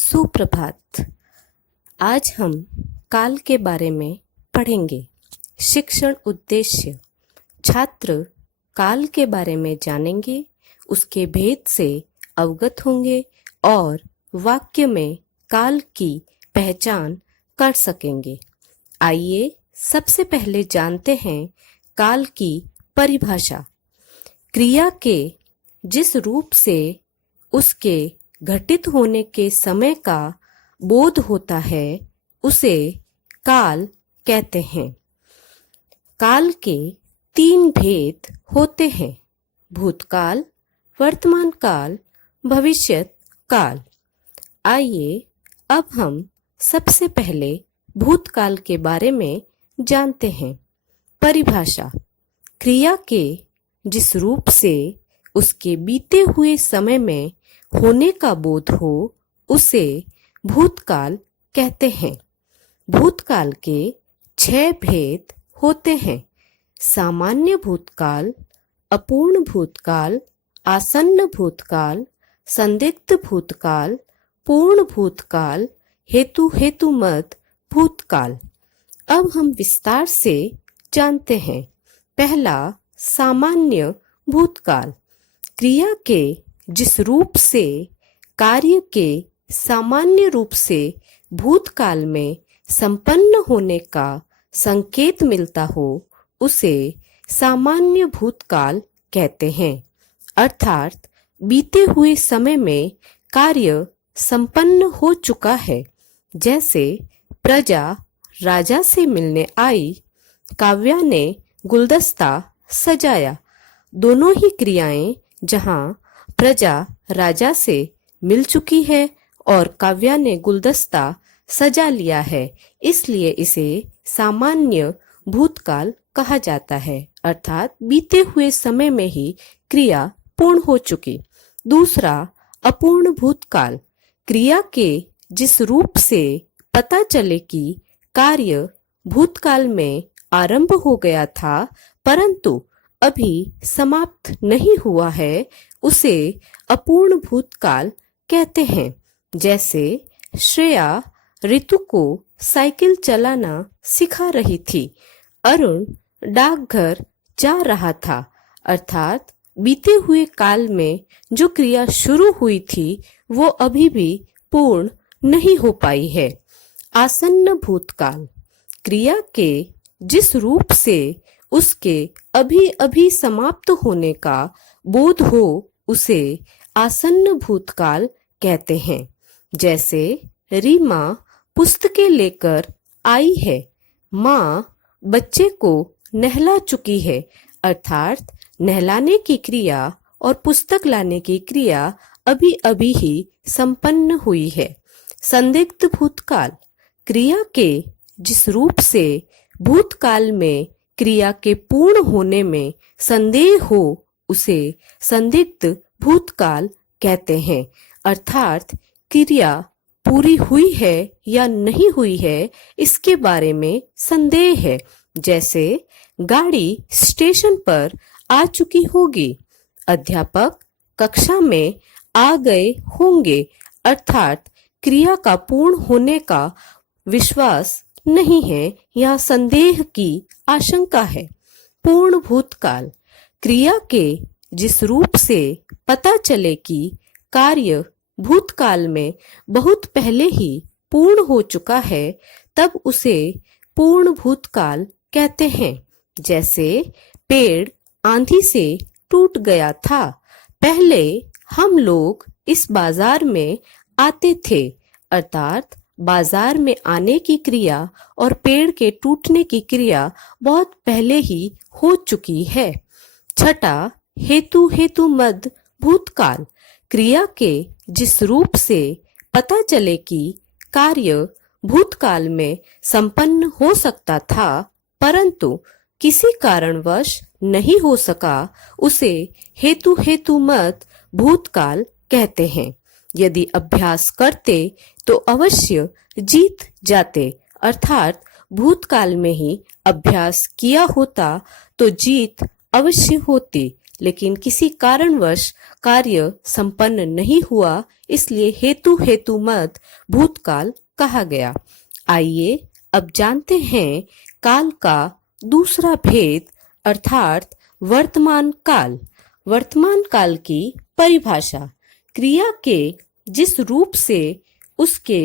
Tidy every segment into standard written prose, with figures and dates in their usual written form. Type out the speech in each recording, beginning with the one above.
सुप्रभात। आज हम काल के बारे में पढ़ेंगे। शिक्षण उद्देश्य: छात्र काल के बारे में जानेंगे, उसके भेद से अवगत होंगे और वाक्य में काल की पहचान कर सकेंगे। आइए सबसे पहले जानते हैं काल की परिभाषा। क्रिया के जिस रूप से उसके घटित होने के समय का बोध होता है उसे काल कहते हैं। काल के 3 भेद होते हैं: भूतकाल, वर्तमान काल, भविष्यत काल। आइए अब हम सबसे पहले भूतकाल के बारे में जानते हैं। परिभाषा: क्रिया के जिस रूप से उसके बीते हुए समय में होने का बोध हो उसे भूतकाल कहते हैं। भूतकाल के 6 भेद होते हैं: सामान्य भूतकाल, अपूर्ण भूतकाल, आसन्न भूतकाल, संदिग्ध भूतकाल, पूर्ण भूतकाल, हेतुमत भूतकाल। अब हम विस्तार से जानते हैं। पहला, सामान्य भूतकाल। क्रिया के जिस रूप से कार्य के सामान्य रूप से भूतकाल में संपन्न होने का संकेत मिलता हो उसे सामान्य भूतकाल कहते हैं। अर्थात बीते हुए समय में कार्य संपन्न हो चुका है। जैसे प्रजा राजा से मिलने आई, काव्या ने गुलदस्ता सजाया। दोनों ही क्रियाएं जहां प्रजा राजा से मिल चुकी है और काव्या ने गुलदस्ता सजा लिया है, इसलिए इसे सामान्य भूतकाल कहा जाता है। अर्थात बीते हुए समय में ही क्रिया पूर्ण हो चुकी। दूसरा, अपूर्ण भूतकाल। क्रिया के जिस रूप से पता चले कि कार्य भूतकाल में आरंभ हो गया था परंतु अभी समाप्त नहीं हुआ है, उसे अपूर्ण भूतकाल कहते हैं। जैसे श्रेया ऋतु को साइकिल चलाना सिखा रही थी। अरुण डाकघर जा रहा था। अर्थात बीते हुए काल में जो क्रिया शुरू हुई थी वो अभी भी पूर्ण नहीं हो पाई है। आसन्न भूतकाल। क्रिया के जिस रूप से उसके अभी अभी समाप्त होने का बोध हो उसे आसन्न भूतकाल कहते हैं। जैसे रीमा पुस्तकें लेकर आई है, माँ बच्चे को नहला चुकी है। अर्थात नहलाने की क्रिया और पुस्तक लाने की क्रिया अभी अभी ही संपन्न हुई है। संदिग्ध भूतकाल। क्रिया के जिस रूप से भूतकाल में क्रिया के पूर्ण होने में संदेह हो उसे संदिग्ध भूतकाल कहते हैं। अर्थात क्रिया पूरी हुई है या नहीं हुई है इसके बारे में संदेह है। जैसे गाड़ी स्टेशन पर आ चुकी होगी, अध्यापक कक्षा में आ गए होंगे। अर्थात क्रिया का पूर्ण होने का विश्वास नहीं है या संदेह की आशंका है। पूर्ण भूतकाल। क्रिया के जिस रूप से पता चले कि कार्य भूतकाल में बहुत पहले ही पूर्ण हो चुका है तब उसे पूर्ण भूतकाल कहते हैं। जैसे पेड़ आंधी से टूट गया था। पहले हम लोग इस बाजार में आते थे। अर्थात बाजार में आने की क्रिया और पेड़ के टूटने की क्रिया बहुत पहले ही हो चुकी है। छठा, हेतुमत भूतकाल। क्रिया के जिस रूप से पता चले कि कार्य भूतकाल में संपन्न हो सकता था परंतु किसी कारणवश नहीं हो सका उसे हेतुमत भूतकाल कहते हैं। यदि अभ्यास करते तो अवश्य जीत जाते। अर्थात भूतकाल में ही अभ्यास किया होता तो जीत अवश्य होती, लेकिन किसी कारणवश कार्य संपन्न नहीं हुआ, इसलिए हेतु हेतु मत भूतकाल कहा गया। आइए अब जानते हैं काल का दूसरा भेद अर्थात वर्तमान काल। वर्तमान काल की परिभाषा, क्रिया के जिस रूप से उसके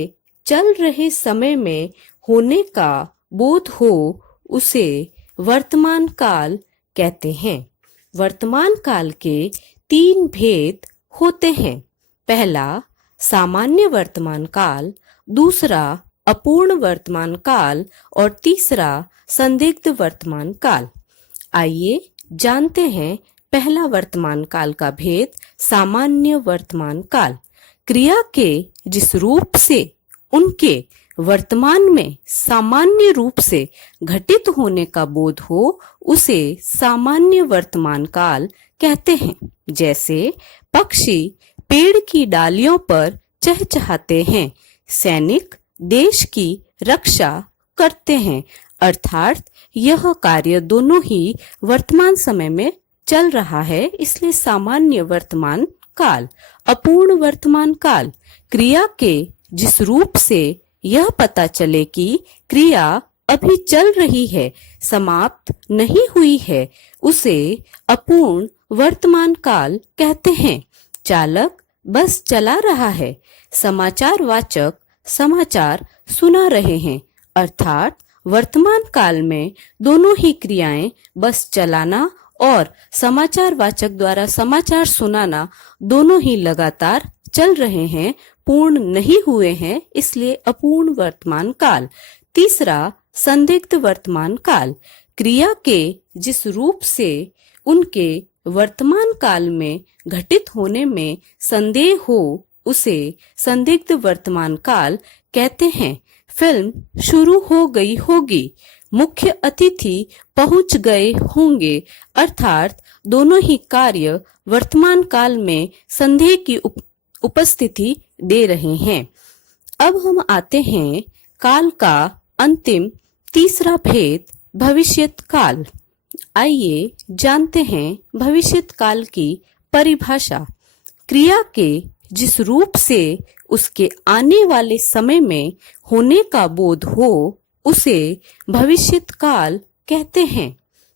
चल रहे समय में होने का बोध हो उसे वर्तमान काल कहते हैं। वर्तमान काल के 3 भेद होते हैं। पहला सामान्य वर्तमान काल, दूसरा अपूर्ण वर्तमान काल और तीसरा संदिग्ध वर्तमान काल। आइए जानते हैं पहला वर्तमान काल का भेद, सामान्य वर्तमान काल। क्रिया के जिस रूप से उनके वर्तमान में सामान्य रूप से घटित होने का बोध हो उसे सामान्य वर्तमान काल कहते हैं। जैसे पक्षी पेड़ की डालियों पर चहचहाते हैं, सैनिक देश की रक्षा करते हैं, अर्थात यह कार्य दोनों ही वर्तमान समय में चल रहा है, इसलिए सामान्य वर्तमान काल। अपूर्ण वर्तमान काल, क्रिया के जिस रूप से यह पता चले कि क्रिया अभी चल रही है, समाप्त नहीं हुई है, उसे अपूर्ण वर्तमान काल कहते हैं। चालक बस चला रहा है, समाचार वाचक समाचार सुना रहे हैं, अर्थात वर्तमान काल में दोनों ही क्रियाएं बस चलाना और समाचार वाचक द्वारा समाचार सुनाना दोनों ही लगातार चल रहे हैं, पूर्ण नहीं हुए हैं, इसलिए अपूर्ण वर्तमान काल। तीसरा संदिग्ध वर्तमान काल, क्रिया के जिस रूप से उनके वर्तमान काल में घटित होने में संदेह हो उसे संदिग्ध वर्तमान काल कहते हैं। फिल्म शुरू हो गई होगी, मुख्य अतिथि पहुंच गए होंगे, अर्थात दोनों ही कार्य वर्तमान काल में संदेह की उपस्थिति दे रहे हैं। अब हम आते हैं काल का अंतिम तीसरा भेद, भविष्यत काल। आइए जानते हैं भविष्यत काल की परिभाषा। क्रिया के जिस रूप से उसके आने वाले समय में होने का बोध हो उसे भविष्यत काल कहते हैं।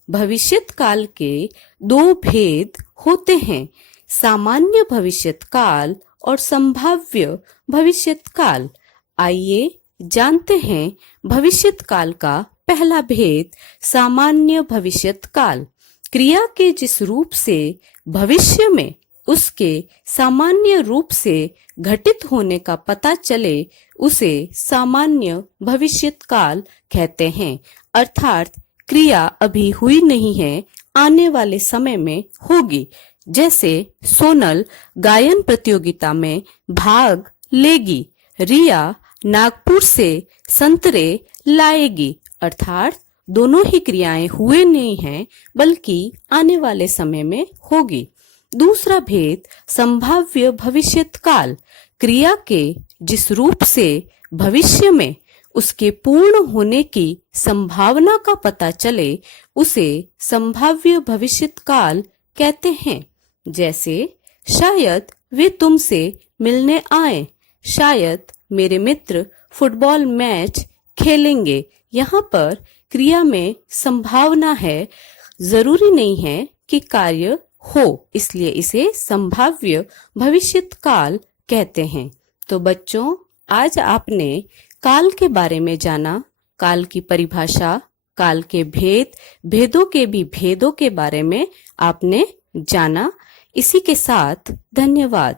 भविष्यत काल के 2 भेद होते हैं, सामान्य भविष्यत काल और संभाव्य भविष्यत काल। आइए जानते हैं भविष्यत काल का पहला भेद, सामान्य भविष्यत काल। क्रिया के जिस रूप से भविष्य में उसके सामान्य रूप से घटित होने का पता चले उसे सामान्य भविष्यत काल कहते हैं, अर्थात क्रिया अभी हुई नहीं है, आने वाले समय में होगी। जैसे सोनल गायन प्रतियोगिता में भाग लेगी, रिया नागपुर से संतरे लाएगी, अर्थात दोनों ही क्रियाएं हुए नहीं हैं बल्कि आने वाले समय में होगी। दूसरा भेद, संभाव्य भविष्यत काल। क्रिया के जिस रूप से भविष्य में उसके पूर्ण होने की संभावना का पता चले उसे संभाव्य भविष्यत काल कहते हैं। जैसे शायद वे तुमसे मिलने आए, शायद मेरे मित्र फुटबॉल मैच खेलेंगे। यहाँ पर क्रिया में संभावना है, जरूरी नहीं है कि कार्य हो, इसलिए इसे संभाव्य भविष्यत काल कहते हैं। तो बच्चों, आज आपने काल के बारे में जाना, काल की परिभाषा, काल के भेद, भेदों के भी भेदों के बारे में आपने जाना। इसी के साथ धन्यवाद।